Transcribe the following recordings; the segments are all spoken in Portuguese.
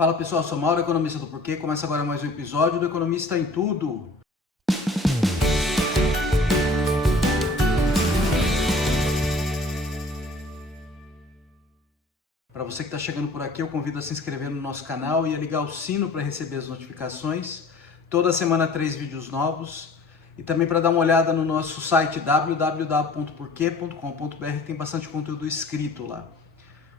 Fala pessoal, sou Mauro, economista do Porquê. Começa agora mais um episódio do Economista em Tudo. Para você que está chegando por aqui, eu convido a se inscrever no nosso canal e a ligar o sino para receber as notificações. Toda semana 3 vídeos novos. E também para dar uma olhada no nosso site www.porque.com.br, que tem bastante conteúdo escrito lá.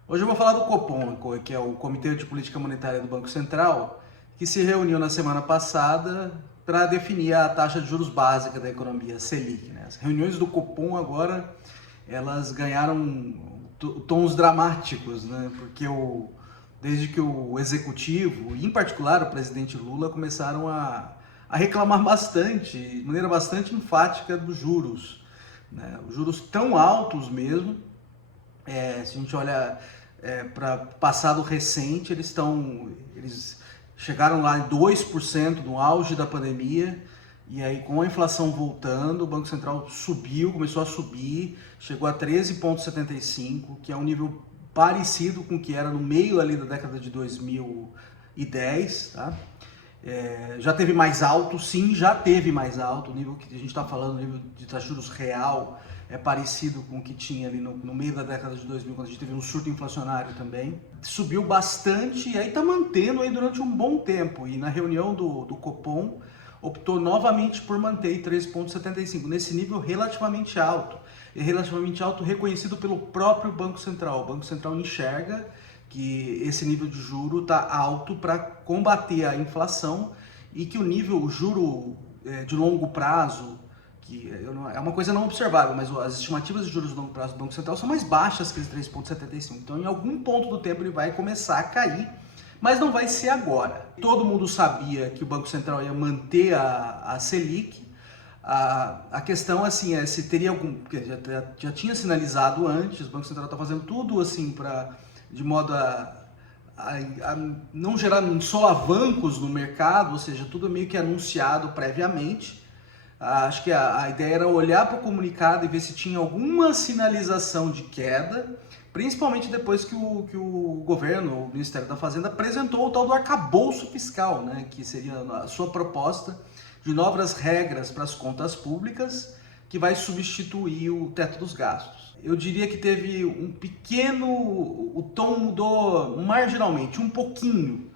Hoje eu vou falar do Copom, que é o Comitê de Política Monetária do Banco Central, que se reuniu na semana passada para definir a taxa de juros básica da economia, Selic, né? As reuniões do Copom agora, elas ganharam tons dramáticos, né? Porque desde que o executivo, e em particular o presidente Lula, começaram a reclamar bastante, de maneira bastante enfática dos juros, né? Os juros tão altos mesmo. Se a gente olha para o passado recente, eles chegaram lá em 2% no auge da pandemia, e aí com a inflação voltando, o Banco Central começou a subir, chegou a 13,75, que é um nível parecido com o que era no meio ali da década de 2010, tá? Já teve mais alto, sim, já teve mais alto. O nível que a gente está falando, o nível de taxa de juros real, é parecido com o que tinha ali no meio da década de 2000, quando a gente teve um surto inflacionário também. Subiu bastante e aí está mantendo aí durante um bom tempo. E na reunião do Copom, optou novamente por manter 3,75, nesse nível relativamente alto. E relativamente alto reconhecido pelo próprio Banco Central. O Banco Central enxerga que esse nível de juro está alto para combater a inflação e que o juro de longo prazo, que é uma coisa não observável, mas as estimativas de juros de longo prazo do Banco Central são mais baixas que esse 3,75. Então, em algum ponto do tempo, ele vai começar a cair, mas não vai ser agora. Todo mundo sabia que o Banco Central ia manter a Selic. A questão assim, se teria algum... Porque já tinha sinalizado antes, o Banco Central está fazendo tudo assim de modo a não gerar só avancos no mercado, ou seja, tudo meio que anunciado previamente. Acho que a ideia era olhar para o comunicado e ver se tinha alguma sinalização de queda, principalmente depois que o governo, o Ministério da Fazenda, apresentou o tal do arcabouço fiscal, né, que seria a sua proposta de novas regras para as contas públicas, que vai substituir o teto dos gastos. Eu diria que teve o tom mudou marginalmente, um pouquinho.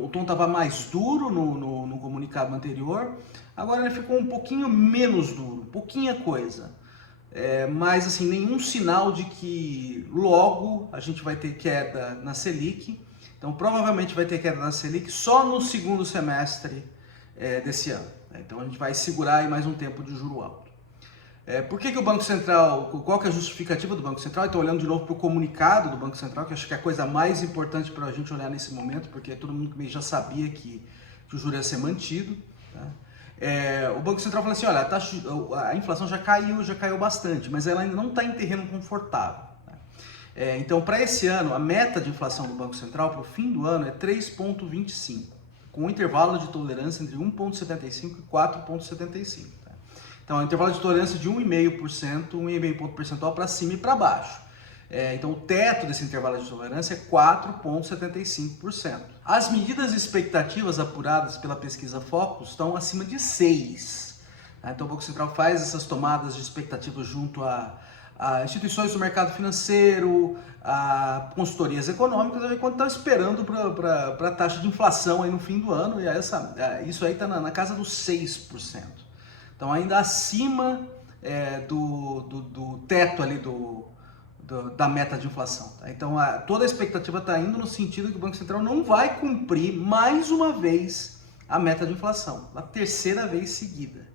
O tom estava mais duro no comunicado anterior, agora ele ficou um pouquinho menos duro, pouquinha coisa. Mas assim, nenhum sinal de que logo a gente vai ter queda na Selic. Então provavelmente vai ter queda na Selic só no segundo semestre desse ano. Então a gente vai segurar aí mais um tempo de juro alto. Por que o Banco Central, qual que é a justificativa do Banco Central? Estou olhando de novo para o comunicado do Banco Central, que acho que é a coisa mais importante para a gente olhar nesse momento, porque todo mundo já sabia que o juro ia ser mantido, tá? O Banco Central falou assim, olha, a inflação já caiu bastante, mas ela ainda não está em terreno confortável, tá? Então, para esse ano, a meta de inflação do Banco Central para o fim do ano é 3,25, com um intervalo de tolerância entre 1,75 e 4,75. Então, é um intervalo de tolerância de 1,5%, 1,5 ponto percentual para cima e para baixo. Então, o teto desse intervalo de tolerância é 4,75%. As medidas expectativas apuradas pela pesquisa Focus estão acima de 6%. Então, o Banco Central faz essas tomadas de expectativa junto a instituições do mercado financeiro, a consultorias econômicas, enquanto estão esperando para a taxa de inflação aí no fim do ano, e isso aí está na casa dos 6%. Então, ainda acima do teto ali da meta de inflação. Tá? Então, toda a expectativa está indo no sentido que o Banco Central não vai cumprir mais uma vez a meta de inflação, a terceira vez seguida.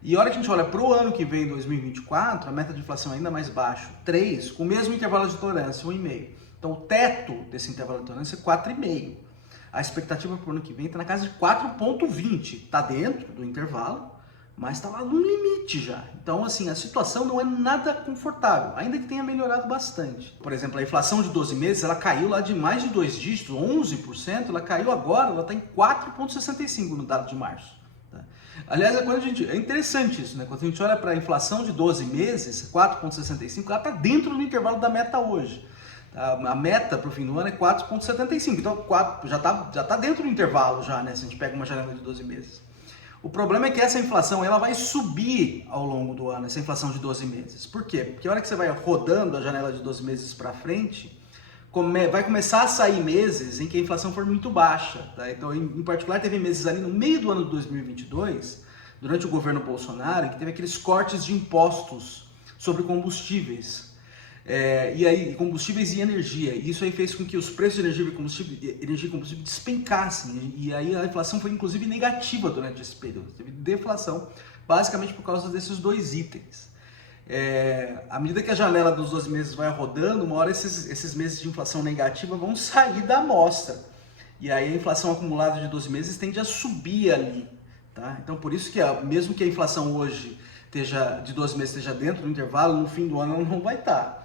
E a hora que a gente olha para o ano que vem, 2024, a meta de inflação é ainda mais baixa, 3, com o mesmo intervalo de tolerância, 1,5. Então, o teto desse intervalo de tolerância é 4,5. A expectativa para o ano que vem está na casa de 4,20. Está dentro do intervalo, mas está lá no limite já. Então, assim, a situação não é nada confortável, ainda que tenha melhorado bastante. Por exemplo, a inflação de 12 meses, ela caiu lá de mais de 2 dígitos, 11%, ela caiu agora, ela está em 4,65 no dado de março. Tá? Aliás, é interessante isso, né? Quando a gente olha para a inflação de 12 meses, 4,65, ela está dentro do intervalo da meta hoje. A meta para o fim do ano é 4,75, então 4, já tá dentro do intervalo já, né, se a gente pega uma janela de 12 meses. O problema é que essa inflação ela vai subir ao longo do ano, essa inflação de 12 meses. Por quê? Porque a hora que você vai rodando a janela de 12 meses para frente, vai começar a sair meses em que a inflação for muito baixa. Tá? Então, em particular, teve meses ali no meio do ano de 2022, durante o governo Bolsonaro, em que teve aqueles cortes de impostos sobre combustíveis. E aí, combustíveis e energia. E isso aí fez com que os preços de energia e combustível despencassem. E aí a inflação foi inclusive negativa durante esse período. Teve deflação, basicamente por causa desses dois itens. À medida que a janela dos 12 meses vai rodando, uma hora esses meses de inflação negativa vão sair da amostra. E aí a inflação acumulada de 12 meses tende a subir ali. Tá? Então por isso que mesmo que a inflação hoje de 12 meses esteja dentro do intervalo, no fim do ano ela não vai estar.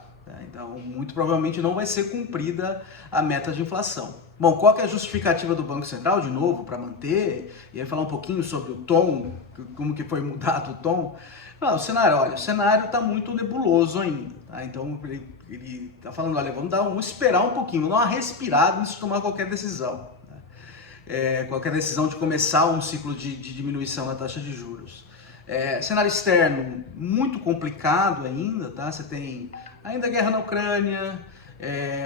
Então, muito provavelmente não vai ser cumprida a meta de inflação. Bom, qual que é a justificativa do Banco Central, de novo, para manter? E aí falar um pouquinho sobre o tom, como que foi mudado o tom. Não, o cenário está muito nebuloso ainda. Tá? Então, ele está falando, olha, vamos esperar um pouquinho, vamos dar uma respirada antes de tomar qualquer decisão. Tá? Qualquer decisão de começar um ciclo de diminuição da taxa de juros. Cenário externo muito complicado ainda, tá? Você tem ainda guerra na Ucrânia,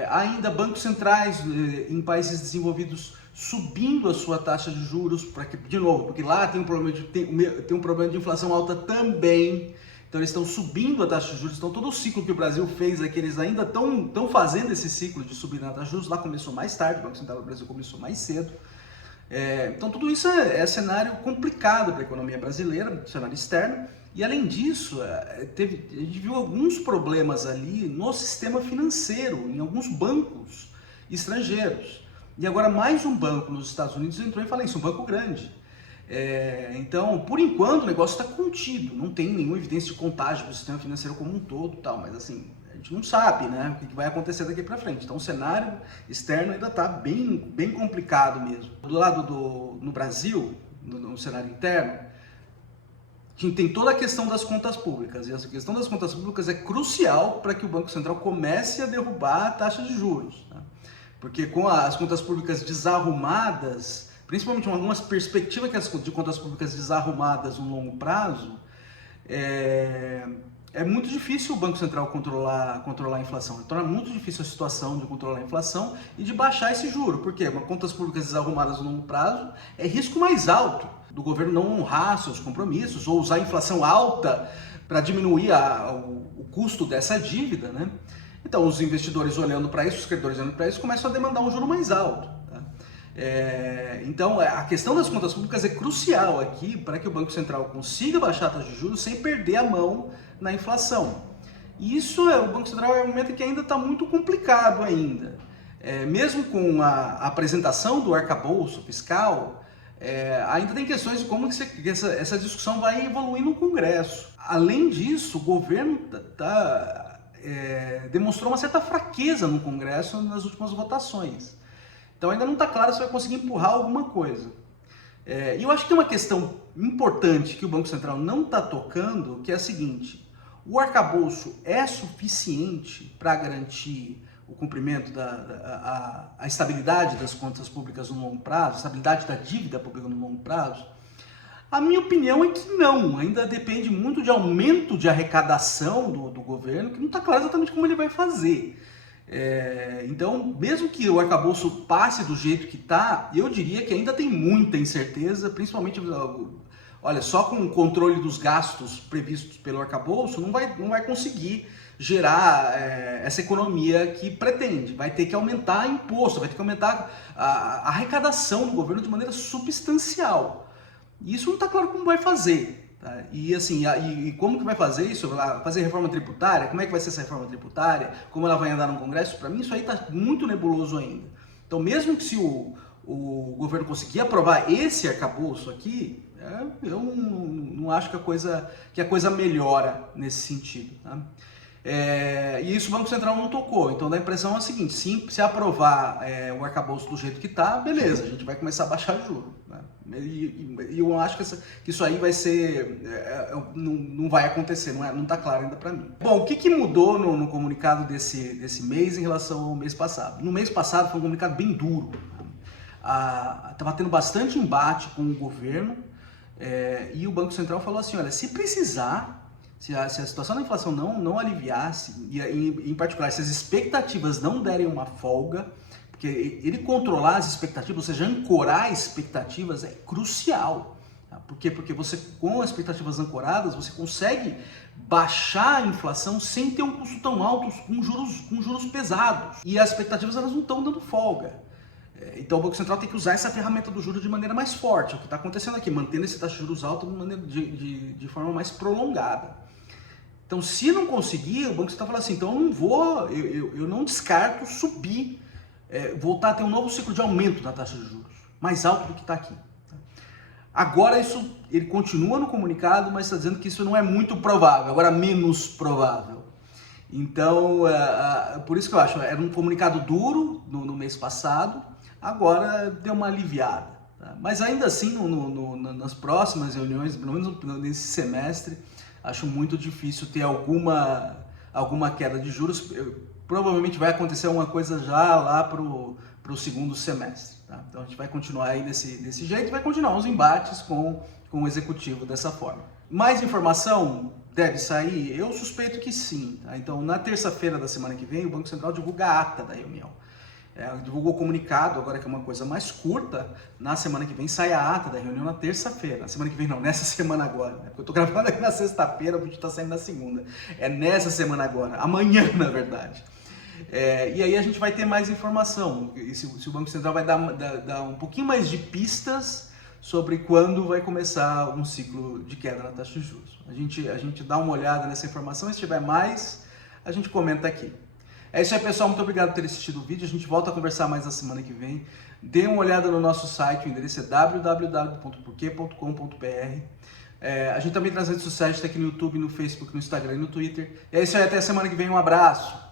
ainda bancos centrais em países desenvolvidos subindo a sua taxa de juros, de novo, porque lá tem um problema de inflação alta também, então eles estão subindo a taxa de juros, então todo o ciclo que o Brasil fez é que eles ainda estão fazendo esse ciclo de subir na taxa de juros, lá começou mais tarde, o Banco Central do Brasil começou mais cedo. Então tudo isso é cenário complicado para a economia brasileira, cenário externo, e além disso, a gente viu alguns problemas ali no sistema financeiro, em alguns bancos estrangeiros. E agora mais um banco nos Estados Unidos entrou e falei isso, um banco grande. Então, por enquanto, o negócio está contido, não tem nenhuma evidência de contágio para o sistema financeiro como um todo, tal, mas assim, a gente não sabe, né, o que vai acontecer daqui para frente. Então o cenário externo ainda está bem complicado mesmo. Do lado no Brasil, no cenário interno, a gente tem toda a questão das contas públicas, e essa questão das contas públicas é crucial para que o Banco Central comece a derrubar a taxa de juros. Tá? Porque com as contas públicas desarrumadas, principalmente algumas perspectivas de contas públicas desarrumadas no longo prazo, é muito difícil o Banco Central controlar a inflação. Torna muito difícil a situação de controlar a inflação e de baixar esse juro. Por quê? Contas públicas desarrumadas no longo prazo é risco mais alto do governo não honrar seus compromissos ou usar a inflação alta para diminuir o custo dessa dívida, né? Então os investidores olhando para isso, os credores olhando para isso, começam a demandar um juro mais alto. Tá? Então a questão das contas públicas é crucial aqui para que o Banco Central consiga baixar a taxa de juros sem perder a mão na inflação. E isso o Banco Central é um momento que ainda está muito complicado ainda. Mesmo com a apresentação do arcabouço fiscal, ainda tem questões de como que essa discussão vai evoluir no Congresso. Além disso, o governo demonstrou uma certa fraqueza no Congresso nas últimas votações. Então ainda não está claro se vai conseguir empurrar alguma coisa. E eu acho que tem uma questão importante que o Banco Central não está tocando, que é a seguinte: o arcabouço é suficiente para garantir o cumprimento a estabilidade das contas públicas no longo prazo, a estabilidade da dívida pública no longo prazo? A minha opinião é que não, ainda depende muito de aumento de arrecadação do governo, que não está claro exatamente como ele vai fazer. Então, mesmo que o arcabouço passe do jeito que está, eu diria que ainda tem muita incerteza, principalmente, olha, só com o controle dos gastos previstos pelo arcabouço, não vai conseguir gerar essa economia que pretende. Vai ter que aumentar imposto, vai ter que aumentar a arrecadação do governo de maneira substancial. E isso não está claro como vai fazer. Tá? E assim, e como que vai fazer isso? Vai fazer reforma tributária? Como é que vai ser essa reforma tributária? Como ela vai andar no Congresso? Para mim isso aí está muito nebuloso ainda. Então mesmo que se o governo conseguir aprovar esse arcabouço aqui, eu não acho que a coisa melhora nesse sentido. Tá? E isso o Banco Central não tocou. Então dá a impressão é a seguinte: se aprovar o arcabouço do jeito que está, beleza, a gente vai começar a baixar juros, né? E eu acho que isso aí vai ser, não vai acontecer, não está claro ainda para mim. Bom, o que mudou no comunicado desse mês em relação ao mês passado? No mês passado foi um comunicado bem duro. Estava tendo bastante embate com o governo, e o Banco Central falou assim: olha, se precisar, se a situação da inflação não aliviasse, e em particular se as expectativas não derem uma folga, porque ele controlar as expectativas, ou seja, ancorar expectativas é crucial. Tá? Por quê? Porque você, com as expectativas ancoradas, você consegue baixar a inflação sem ter um custo tão alto, com juros pesados. E as expectativas elas não estão dando folga. Então o Banco Central tem que usar essa ferramenta do juro de maneira mais forte, é o que está acontecendo aqui, mantendo esse taxa de juros alta de forma mais prolongada. Então, se não conseguir, o Banco Central fala assim: então eu não descarto subir, voltar a ter um novo ciclo de aumento da taxa de juros, mais alto do que está aqui. Agora ele continua no comunicado, mas está dizendo que isso não é muito provável, agora menos provável. Então, por isso que eu acho, era um comunicado duro no mês passado, agora deu uma aliviada. Tá? Mas ainda assim, nas próximas reuniões, pelo menos nesse semestre, acho muito difícil ter alguma queda de juros. Provavelmente vai acontecer uma coisa já lá para o segundo semestre. Tá? Então a gente vai continuar aí desse jeito, vai continuar os embates com o executivo dessa forma. Mais informação deve sair? Eu suspeito que sim. Tá? Então na terça-feira da semana que vem o Banco Central divulga a ata da reunião. Divulgou o comunicado, agora que é uma coisa mais curta, na semana que vem sai a ata da reunião na terça-feira. Na semana que vem não, nessa semana agora. Né? Porque eu tô gravando aqui na sexta-feira, o vídeo tá saindo na segunda. É nessa semana agora, amanhã na verdade. E aí a gente vai ter mais informação, se o Banco Central vai dar um pouquinho mais de pistas sobre quando vai começar um ciclo de queda na taxa de juros. A gente dá uma olhada nessa informação, se tiver mais, a gente comenta aqui. É isso aí, pessoal, muito obrigado por ter assistido o vídeo, a gente volta a conversar mais na semana que vem. Dê uma olhada no nosso site, o endereço é www.porque.com.br. A gente também traz redes sociais, está aqui no YouTube, no Facebook, no Instagram e no Twitter. É isso aí, até a semana que vem, um abraço!